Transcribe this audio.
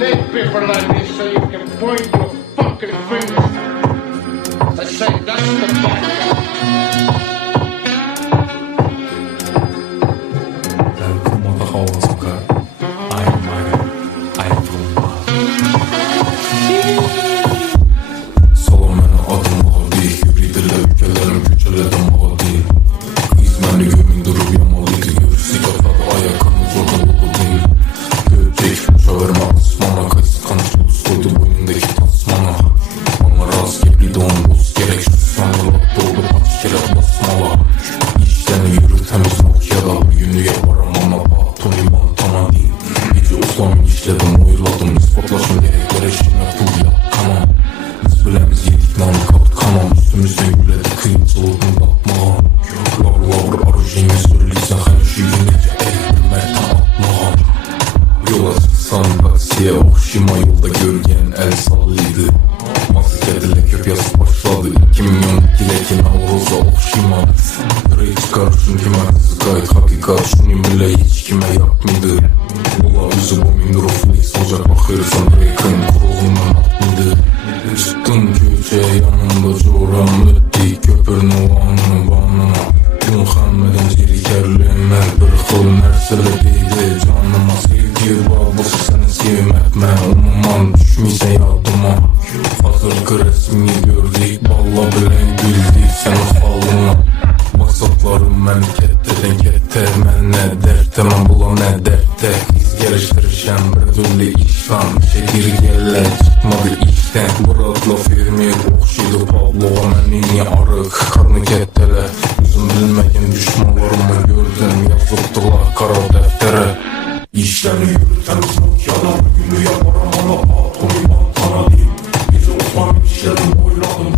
need people like me so you can point your fucking fingers and say that's the bad guy. Welkom op de Gouden I am Mike. I am from Solomon adım o değil. Hübridirle ülkelerim küçüledim o değil. İzmenli gömün durup yamalıydı. Görürsük atladı ayakkabı zorbalığı değil. Görecek çağırma asmana. Kayısı kanışı ustoydu boynundaki tasmana. Bana rast gebli doğum buz gerek. Şu sanırlık doldu kaç kere basmala. İşlerini yürütemiz Nokia'da. Bir günü yaparım ama patron iman tamam değil. Gece ustamın işledim oyladım. İspatlaşım gereklere şimdi pul yap tamam. Biz bilemiz yedik namı kapıt kanam. Üstümüzde güledi kıyımcılığını kapmağa. Lavur arujine söyleysen hani şu yenice ey bilmek tam atmağa. Yola çıksan taksiye okşima yolda görgen el sallıydı. Mazı kedile köpyası başladı 2 milyon dilekin avroza okşima. Yüreği çıkar çünkü merkezi gayet hakikat. Şunu bile hiç kime yapmadı. Ola yüzü bu mindroflex ocak bakırsan break'ın kurulundan atmadı. Çıktım köçeye yanımda coram ötti köpürün olanını banına. Muhammed'in zirikerliğime bir kıl nerselediydi canıma. Sevgi babası seni sevmekme umuman düşmeyse yadıma. Hazırlık resmi gördük balla bilen güldük sen halına. Maksatlarım memleketten kette men ne dert hemen bula ne dertte. Biz geliştirişen bir türlü işten şekir gelle çıkmadı işten. Buradla firmir okşuydu Pablo'a menini arık karnı kettele. Yüzüm bilmeyen düşmanlarımı gördüm yazıptılar kara deftere. İşlerini yürütemiz Nokia'da bir günü yaparım ama patron iman sana değil. Gece Osman işledim oyladım